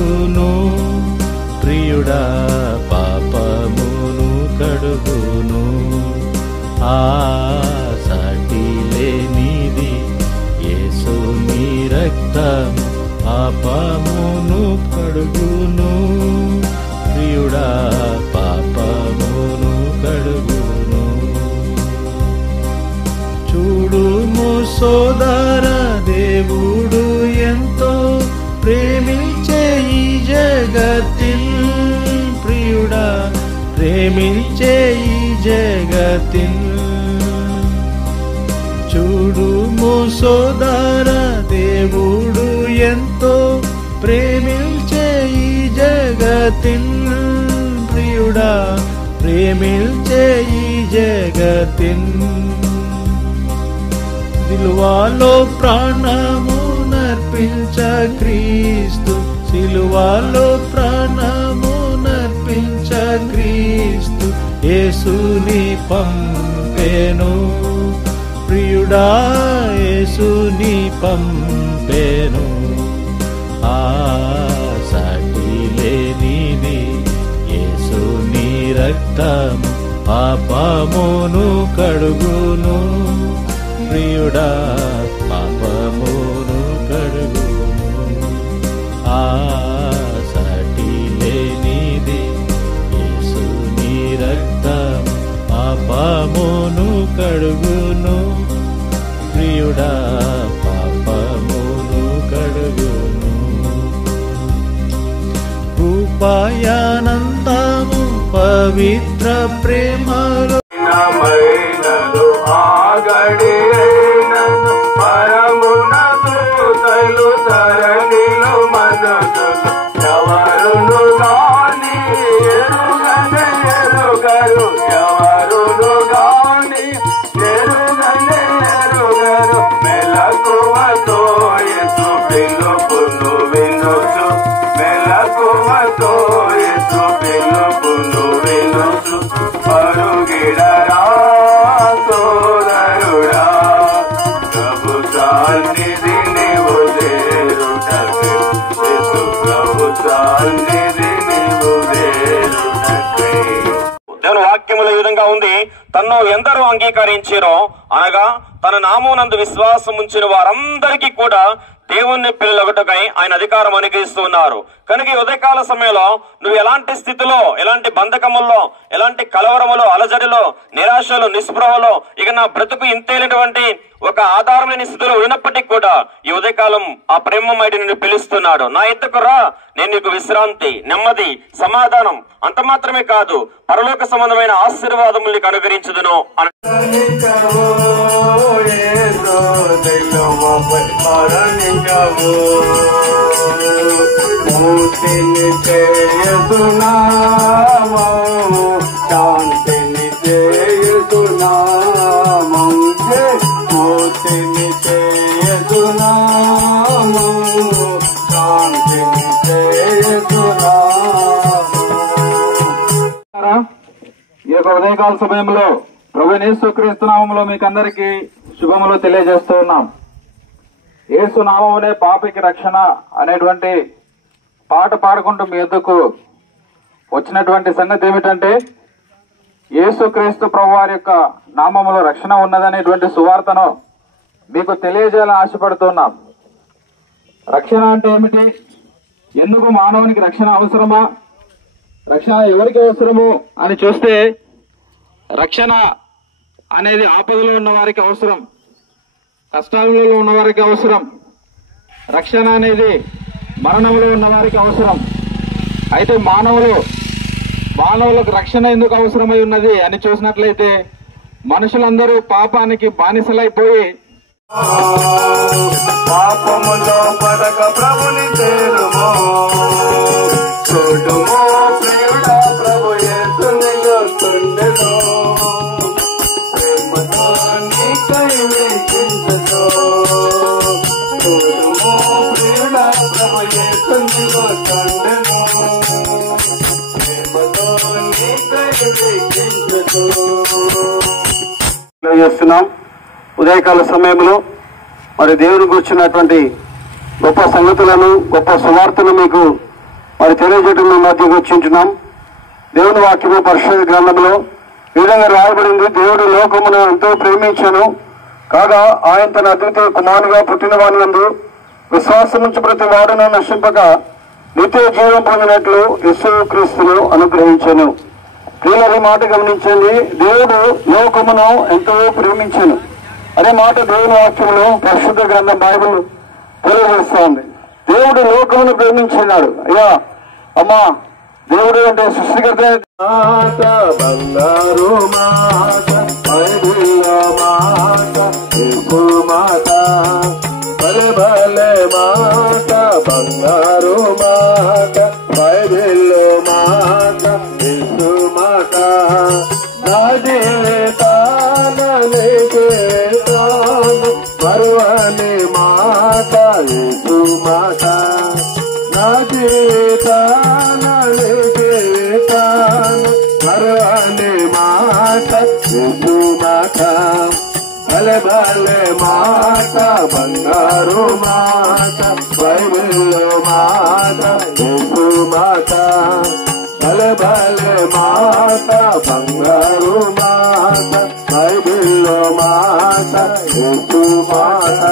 కడుగును, ప్రియుడా పాపమును కడుగును. ఆ సాటి లేనిది యేసుని రక్తం పాపమును కడుగును, ప్రియుడా పాపమును కడుగును. చూడుము సోదర, దేవుడు ఎంతో ప్రేమించే ఈ జగతిల్, ప్రియుడా ప్రేమించే ఈ జగతిల్. చూడుము సోదర, దేవుడు ఎంతో ప్రేమించే ఈ జగతిల్, ప్రియుడా ప్రేమించే ఈ జగతిల్. సిలువలో ప్రాణము నర్పించ క్రీస్తు, సిలువలో ప్రాణము నర్పించ క్రీస్తు యేసుని పంపెను, ప్రియుడా యేసుని పంపెను. ఆ సాటి లేనిది యేసుని రక్తం పాపమును కడుగును, ప్రియుడా పాపమును కడుగును. ఆ సాటి లేనిది యేసుని రక్తం పాపమును కడుగును, ప్రియుడా పాపమును కడుగును. కృపయానందము పవిత్ర ప్రేమలో పరమున దూతలు తరణిలో మనసులు ఎవరును గాని ఎరుగనే ఎరుగరు, ఎవరును గాని ఎరుగనే ఎరుగరు. మెలకువతో యేసు పిలుపును వినుచు, మెలకువతో యేసు పిలుపును వినుచు. పరుగిడరా సోదరుడా, ప్రభు సన్నిధి నీవు చేరుటకై, యేసు ప్రభు సన్నిధి నీవు చేరుటకై. దేవుని వాక్యములో ఈ విధంగా ఉంది, తన్ను ఎందరూ అంగీకరించారో అనగా తన నామమునందు విశ్వాసం ఉంచిన వారందరికీ కూడా దేవుణ్ణి పిల్లలొకటకై ఆయన అధికారం అనుగ్రహిస్తూ ఉన్నారు. కనుక ఈ ఉదయకాల సమయంలో నువ్వు ఎలాంటి స్థితిలో, ఎలాంటి బంధకముల్లో, ఎలాంటి కలవరములో, అలజడిలో, నిరాశలో, నిస్పృహలో, ఇక నా బ్రతుకు ఇంతేనటువంటి ఒక ఆధారమైన స్థితిలో ఉన్నప్పటికీ కూడా ఈ ఉదయకాలం ఆ ప్రేమమైడి నిన్ను పిలుస్తున్నాడు. నా ఎద్దుకు రా, నేను నీకు విశ్రాంతి, నెమ్మది, సమాధానం, అంత మాత్రమే కాదు పరలోక సంబంధమైన ఆశీర్వాదములు నీకు అనుగ్రహించుదును అని. శాంతిని చేయుతున్నాము, మూర్తిని చేయుతున్నాము, శాంతిని చేయుతున్నాము. ఈ యొక్క ఉదయకాల సమయంలో ప్రభువైన యేసుక్రీస్తు నామములో మీకు అందరికీ శుభములు తెలియజేస్తూ ఉన్నాం. యేసు నామమునే పాపికి రక్షణ అనేటువంటి పాట పాడుకుంటూ మీ యొద్దకు వచ్చినటువంటి సంగతి ఏమిటంటే, యేసుక్రీస్తు ప్రభువారి యొక్క నామములో రక్షణ ఉన్నదనేటువంటి సువార్తను మీకు తెలియజేయాలని ఆశపడుతున్నాం. రక్షణ అంటే ఏమిటి, ఎందుకు మానవునికి రక్షణ అవసరమా, రక్షణ ఎవరికి అవసరము అని చూస్తే, రక్షణ అనేది ఆపదలో ఉన్న వారికి అవసరం, కష్టాలలో ఉన్న వారికి అవసరం. రక్షణ అనేది మరణంలో ఉన్న వారికి అవసరం. అయితే మానవులకు రక్షణ ఎందుకు అవసరమై ఉన్నది అని చూసినట్లయితే, మనుషులందరూ పాపానికి బానిసలైపోయి పాపములో పడక ప్రభుని చేరుమో, చూడుమో ప్రియుడా ప్రభు యేసునిలో తుండెను, ప్రేమతో నీకై వేచించుతో. చూడుమో ప్రియుడా ప్రభు యేసునిలో తుండెను, ప్రేమతో నీకై వేచించుతో. చేస్తున్నాం ఉదయకాల సమయంలో మరి దేవుని గురించినటువంటి గొప్ప సంగతులను, గొప్ప సువార్తను మీకు మరి తెలియజేయటం మేము మధ్యకు వచ్చింటున్నాం. దేవుని వాక్యము పరిశుద్ధ గ్రంథంలో ఈ విధంగా రాయబడింది. దేవుడు లోకమును ఎంతో ప్రేమించాను కాగా ఆయన తన అద్వితీయ కుమారుగా పుట్టిన వాని యందు విశ్వాసముంచు ప్రతి వాడును నశింపక నిత్య జీవం పొందినట్లు యేసుక్రీస్తును అనుగ్రహించాను. ప్రియులారా, ఈ మాట గమనించండి. దేవుడు లోకమును ఎంతో ప్రేమించాను అనే మాట దేవుని వాక్యంలో పరిశుద్ధ గ్రంథం బైబిల్ తెలియజేస్తా ఉంది. దేవుడు లోకమును ప్రేమించినాడు. అయ్యా అమ్మా, దేవుడు అంటే సృష్టికర్త. మాట బంగారు మాట బైబిల్లో మాట యేసు మాట భలే భలే మాట బంగారు మాట బైబిల్లో మాట యేసు మాట నా జీవితాన్ని చేస్తాను మరువని మాట యేసు మాట నా జీవితాన్ని చేస్తాను మరువని మాట యేసు మాట భలే భలే మాట బంగారు మాట బైబిల్లో మాట యేసు మాట భలే భలే మాట బంగారు మాట బైబిల్లో మాట యేసు మాట.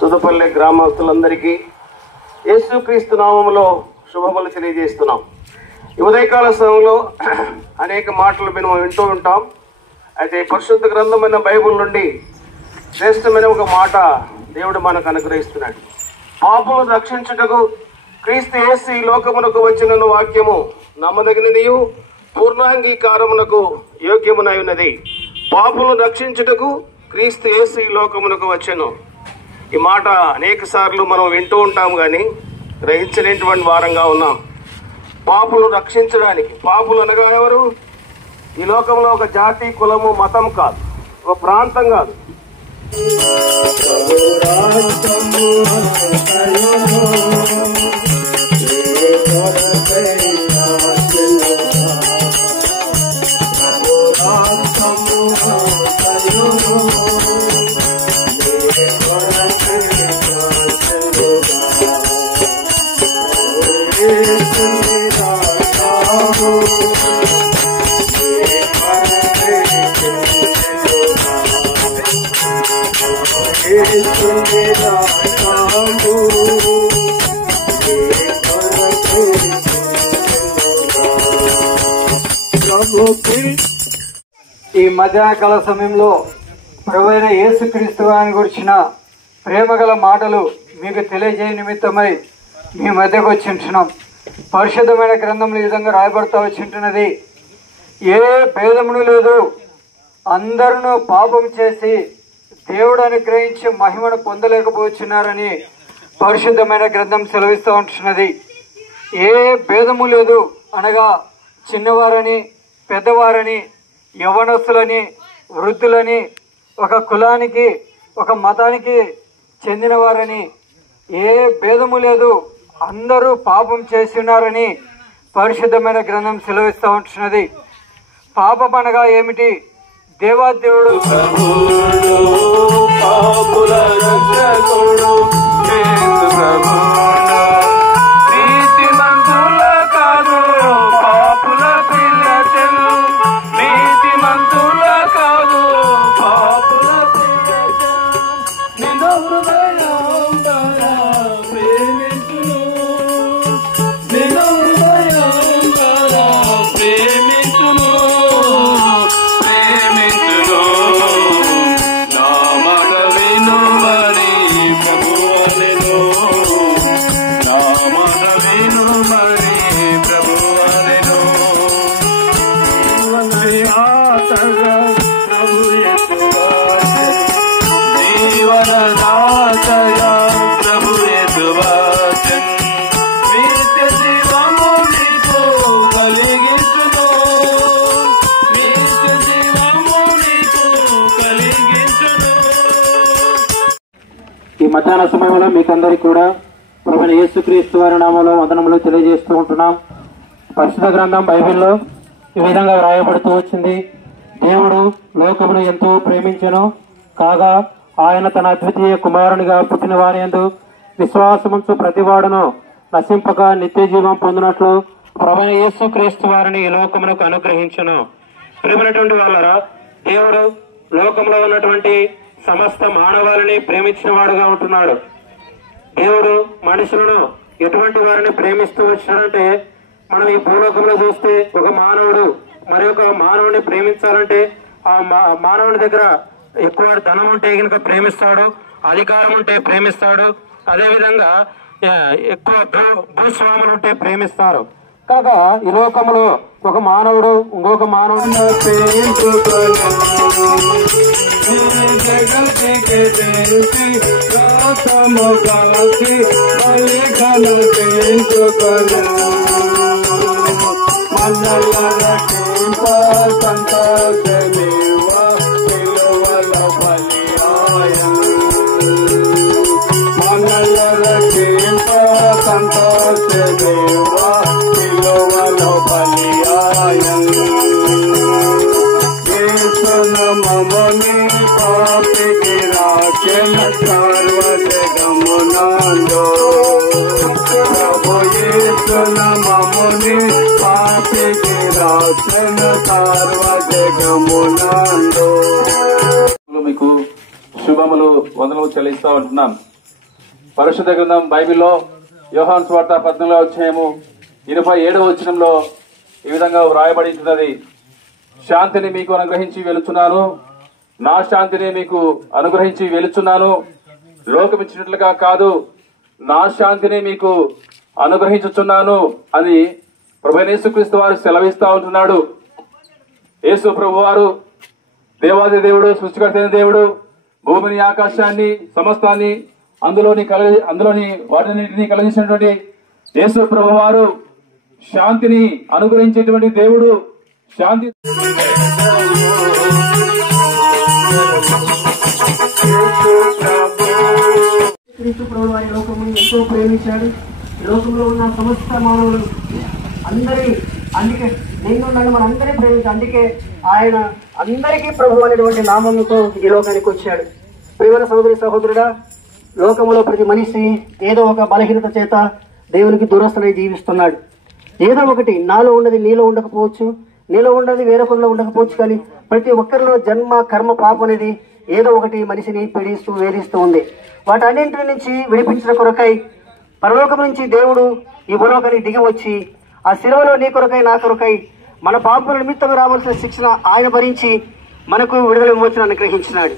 సుదపల్లి గ్రామస్తులందరికీ యేసుక్రీస్తు నామములో శుభములు తెలియజేస్తున్నాం. ఈ ఉదయకాల సమయంలో అనేక మాటలు మనం వింటూ ఉంటాం. అయితే పరిశుద్ధ గ్రంథమైన బైబిల్ నుండి శ్రేష్టమైన ఒక మాట దేవుడు మనకు అనుగ్రహిస్తున్నాడు. పాపులను రక్షించుటకు క్రీస్తు యేసు ఈ లోకమునకు వచ్చిన వాక్యము నమ్మదగినదియు పూర్ణాంగీకారమునకు యోగ్యమునై ఉన్నది. పాపులను రక్షించుటకు క్రీస్తు యేసు ఈ లోకమునకు వచ్చెను. ఈ మాట అనేక సార్లు మనం వింటూ ఉంటాం, కానీ గ్రహించలేనటువంటి వారంగా ఉన్నాం. పాపులను రక్షించడానికి, పాపులు అనగా ఎవరు? ఈ లోకంలో ఒక జాతి, కులము, మతం కాదు, ఒక ప్రాంతం కాదు. ఈ మధ్యాహ్నకాల సమయంలో ప్రభువైన యేసుక్రీస్తు వారిని గురించిన ప్రేమగల మాటలు మీకు తెలియజేయ నిమిత్తమై మీ మధ్యకు వచ్చింటున్నాం. పరిశుద్ధమైన గ్రంథంలో ఈ విధంగా రాయబడతా వచ్చింటున్నది. ఏ భేదమును లేదు, అందరూ పాపం చేసి దేవుడు అనుగ్రహించి మహిమను పొందలేకపోతున్నారని పరిశుద్ధమైన గ్రంథం సెలవిస్తూ ఉంటున్నది. ఏ భేదము లేదు అనగా చిన్నవారని, పెద్దవారని, యవనస్తులని, వృద్ధులని, ఒక కులానికి, ఒక మతానికి చెందిన వారని ఏ భేదము లేదు, అందరూ పాపం చేసి ఉన్నారని పరిశుద్ధమైన గ్రంథం సెలవిస్తూ ఉంటున్నది. పాపం అనగా ఏమిటి? దేవాదేవుడు పాపుల రక్షకుడు యేసు ప్రభువును, నీతిమంతుల కాదు పాపుల పిల్లచెల్లు, నీతిమంతుల కాదు పాపుల పిల్లచెల్లు, నిన్ను హృదయం ద్వారా ప్రేమించును, నిన్ను హృదయం ద్వారా ప్రేమించును, ప్రేమించును. నా మాట వినుమని ప్రభువనెను, నా మాట వినుమని ప్రభువనెను. ఆశగా ప్రభు యేసువాసే, జీవన దాతయా ప్రభు యేసువాసే, నిత్య జీవము నీకు కలిగించును, నిత్య జీవము నీకు కలిగించును. ఈ మధ్యాహ్న సమయంలో మీకందరికీ కూడా ప్రభువైన యేసుక్రీస్తు వారి నామంలో వందనములు తెలియజేస్తూ ఉంటున్నాం. పరిశుద్ధ గ్రంథం బైబిల్లో ఈ విధంగా వ్రాయబడుతూ వచ్చింది. దేవుడు లోకమును ఎంతో ప్రేమించెను కాగా ఆయన తన అద్వితీయ కుమారునిగా పుట్టిన వాని యందు విశ్వాసముంచు ప్రతివాడును నశింపక నిత్య జీవం పొందినట్లు ప్రభువైన యేసుక్రీస్తు వారిని ఈ లోకమునకు అనుగ్రహించును. ప్రియమైనటువంటి వాళ్ళరా, దేవుడు లోకంలో ఉన్నటువంటి సమస్త మానవాళిని ప్రేమించిన వాడుగా ఉంటున్నాడు. దేవుడు మనుషులను ఎటువంటి వారిని ప్రేమిస్తూ వచ్చినాడంటే, మనం ఈ భూలోకంలో చూస్తే ఒక మానవుడు మరి ఒక మానవుని ప్రేమించాలంటే ఆ మానవుని దగ్గర ఎక్కువ ధనం ఉంటే కనుక ప్రేమిస్తాడు, అధికారం ఉంటే ప్రేమిస్తాడు, అదేవిధంగా ఎక్కువ భూస్వాములు ఉంటే ప్రేమిస్తారు. కనుక ఈ లోకంలో ఒక మానవుడు ఇంకొక మానవుడు మీకు శుభములు వందనములు చెల్లిస్తా ఉంటున్నాం. పరిశుద్ధ గ్రంథం బైబిల్లో యోహాను సువార్త 14వ అధ్యాయము 27వ వచనంలో ఈ విధంగా వ్రాయబడి ఉంటున్నది. శాంతిని మీకు అనుగ్రహించి వెలుచున్నాను, నా శాంతిని మీకు అనుగ్రహించి వెలుచున్నాను, లోకమిచ్చినట్లుగా కాదు, నా శాంతిని మీకు అనుగ్రహించుచున్నాను అని ప్రభువైన యేసుక్రీస్తు వారు సెలవిస్తా ఉంటున్నాడు. యేసు ప్రభు వారు దేవాది దేవుడు, సృష్టికర్త అయిన దేవుడు, భూమిని ఆకాశాన్ని సమస్తాన్ని అందులోని వాటిని కలిగించినటువంటి యేసు ప్రభు వారు శాంతిని అనుగ్రహించేటువంటి దేవుడు. శాంతి క్రీస్తు ప్రభువు వారి లోకమును ఎంతో ప్రేమించాడు. లోకంలో ఉన్న సమస్త మానవులు అందుకే నేను నన్ను మన అందరినీ ప్రేమించాడు. అందుకే ఆయన అందరికీ ప్రభు అనేటువంటి నామముతో ఈ లోకానికి వచ్చాడు. ప్రియమైన సహోదరి సహోదరుడా, లోకంలో ప్రతి మనిషి ఏదో ఒక బలహీనత చేత దేవునికి దూరస్తులై జీవిస్తున్నాడు. ఏదో ఒకటి నాలో ఉన్నది నీలో ఉండకపోవచ్చు, నీలో ఉన్నది వేరొకరిలో ఉండకపోవచ్చు, కానీ ప్రతి ఒక్కరిలో జన్మ కర్మ పాపం అనేది ఏదో ఒకటి మనిషిని పీడిస్తూ వేధిస్తూ ఉంది. వాటన్నింటి నుంచి విడిపించిన కొరకై పరలోకం నుంచి దేవుడు ఈ భూలోకానికి దిగి వచ్చి ఆ శిలువలో నీ కొరకై నా కొరకై మన పాపల నిమిత్తం రావాల్సిన శిక్షణ ఆయన భరించి మనకు విడుదల విమోచన అనుగ్రహించినాడు.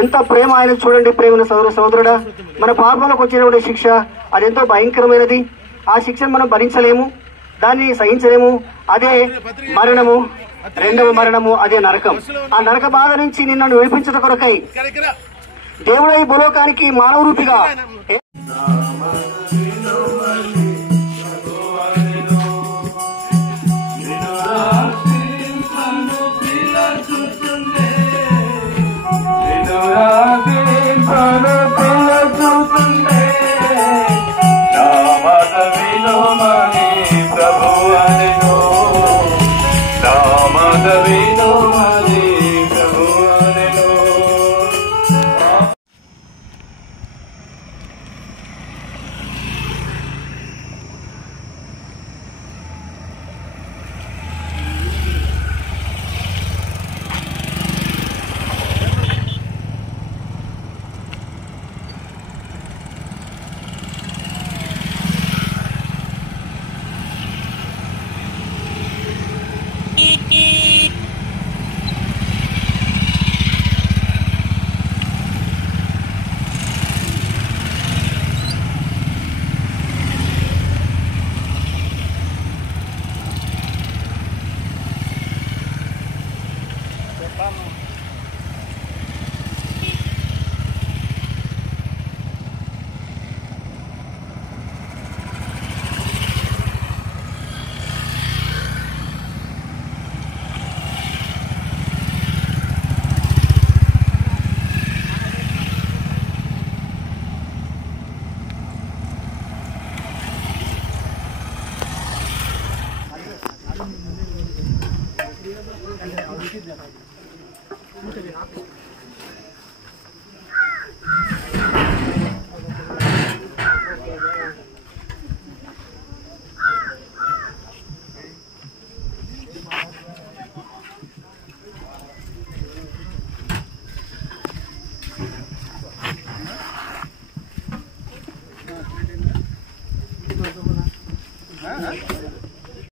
ఎంత ప్రేమ ఆయన చూడండి. ప్రేమ సహోదరుడా, మన పాపాలకు వచ్చినటువంటి శిక్ష అది ఎంతో భయంకరమైనది. ఆ శిక్షను మనం భరించలేము, దాన్ని సహించలేము. అదే మరణము, రెండవ మరణము, అదే నరకం. ఆ నరక బాధ నుంచి నిన్ను విడిపించడం కొరకై దేవుడు ఈ భూలోకానికి మానవ రూపిగా